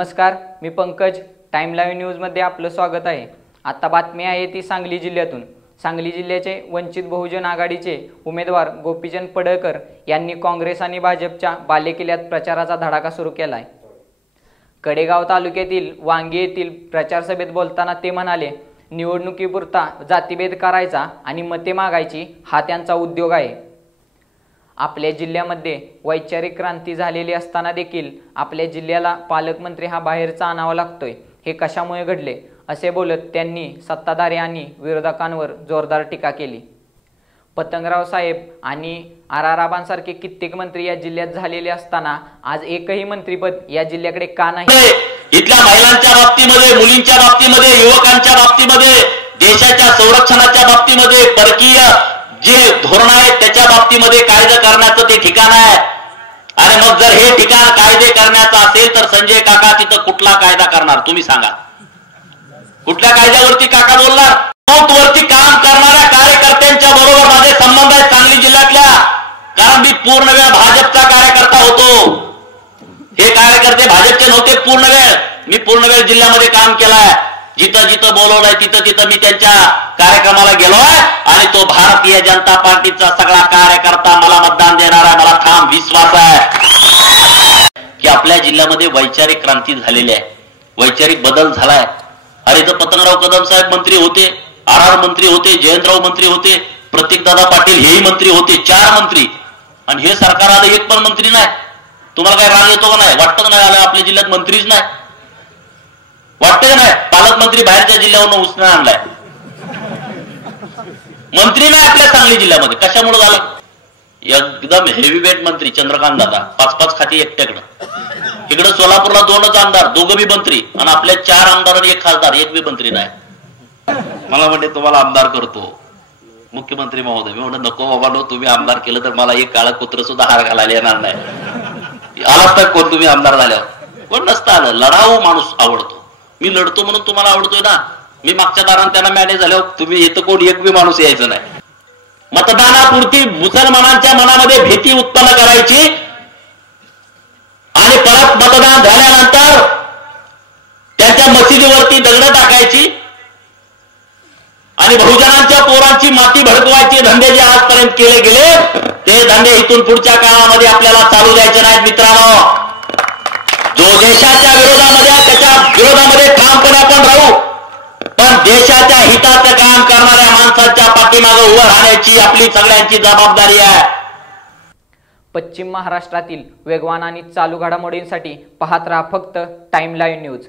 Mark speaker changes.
Speaker 1: नमस्कार मी Pankaj. Time live न्यूजमध्ये आपलं स्वागत आहे. आत्ता बातमी आहे ती सांगली जिल्ह्यातून. सांगली जिल्ह्याचे वंचित बहुजन आघाडीचे उमेदवार गोपीचंद पडळकर यांनी काँग्रेस आणि भाजपच्या बालेकिल्ल्यात प्रचाराचा धडाका सुरू केला आहे कडेगाव तालुक्यातील वांगी येथील प्रचार सभेत बोलताना ते म्हणाले निवडणुकीपुरता जातीभेद करायचा आणि मते मागायची हा त्यांचा उद्योग आहे. आपल्या जिल्ह्यामध्ये वैचारिक क्रांती झालेली असताना देखील आपल्या जिल्ह्याला पालकमंत्री हा बाहेरचा आणावा लागतोय. हे कशामुळे घडले? असे बोलत त्यांनी सत्ताधारी आणि विरोधकांवर जोरदार टीका केली. पतंगराव साहेब आणि आराराबांसारखे कित्येक मंत्री या जिल्ह्यात झालेले असताना आज एकही मंत्रीपद या जिल्ह्याकडे का नाही?
Speaker 2: इथल्या महिलांच्या बाबतीमध्ये मुलींच्या बाबतीमध्ये युवकांच्या बाबतीमध्ये देशाच्या संरक्षणाच्या बाबतीमध्ये परकीय जे धोरण आहे बाबतीमध्ये कायदे करण्याचं ते ठिकाण आहे. अरे मग जर हे ठिकाण कायदे करण्याचं असेल तर संजय काका तिथं कुठला कायदा करणार? तुम्ही सांगा. कुठल्या कायद्यावरती काका बोलणार? वरती काम करणाऱ्या कार्यकर्त्यांच्या बरोबर माझे संबंध आहेत सांगली जिल्ह्यातल्या. कारण मी पूर्ण वेळ भाजपचा कार्यकर्ता होतो. हे कार्यकर्ते भाजपचे नव्हते पूर्ण वेळ. मी पूर्ण वेळ जिल्ह्यामध्ये काम केलाय. जिथं जिथं बोलवलंय तिथं तिथं मी त्यांच्या कार्यक्रमाला गेलोय आणि तो भारतीय जनता पार्टीचा सगळा कार्यकर्ता मला मतदान देणार आहे. मला ठाम विश्वास आहे की आपल्या जिल्ह्यामध्ये वैचारिक क्रांती झालेली आहे. वैचारिक बदल झालाय. अरे तर पतंगराव कदम साहेब मंत्री होते आर आर मंत्री होते जयंतराव मंत्री होते प्रतीकदादा पाटील हेही मंत्री होते चार मंत्री. आणि हे सरकार आलं एक पण मंत्री नाही. तुम्हाला काय राग येतो का नाही? वाटतं का नाही आलं आपल्या जिल्ह्यात मंत्रीच नाही? वाटतं का नाही? पालकमंत्री बाहेरच्या जिल्ह्यावरून उसने आणलाय. मंत्री नाही आपल्या सांगली जिल्ह्यामध्ये. कशामुळे झालं? एकदम हेवी वेट मंत्री चंद्रकांत दादा. पाच पाच खाती एकट्याकडं. इकडं सोलापूरला दोनच आमदार दोघं बी मंत्री. आणि आपल्या चार आमदार आणि एक खासदार. एक बी मंत्री नाही. मला म्हणते तुम्हाला आमदार करतो. मुख्यमंत्री महोदय. मी म्हणत नको बाबा नो तुम्ही आमदार केलं तर मला एक काळ कुत्र सुद्धा हार घालायला येणार नाही. आलाच तर कोण तुम्ही आमदार झाल्यावर? कोण नसतं आलं. लढाऊ माणूस आवडतो. मी लढतो म्हणून तुम्हाला आवडतोय ना? मी मागच्या दारात त्यांना मॅनेज झाल्यावर तुम्ही येतं कोण एक बी माणूस यायचं नाही. मतदानापुरती मुसलमानांच्या मनामध्ये भीती उत्पन्न करायची आणि परत मतदान झाल्यानंतर त्यांच्या मशिदीवरती दगड टाकायची आणि बहुजनांच्या पोरांची माती भडकवायचे धंदे जे आजपर्यंत केले गेले ते धंदे इथून पुढच्या काळामध्ये आपल्याला चालू द्यायचे नाहीत मित्रांनो. जो देशाच्या विरोधामध्ये ठामपणे आपण राहू पण देशाच्या हिताचं काम करणाऱ्या माणसाच्या पाठीमागे उभं राहण्याची आपली सगळ्यांची जबाबदारी आहे.
Speaker 1: पश्चिम महाराष्ट्रातील वेगवान आणि चालू घडामोडींसाठी पाहत राहा फक्त टाइमलाईन न्यूज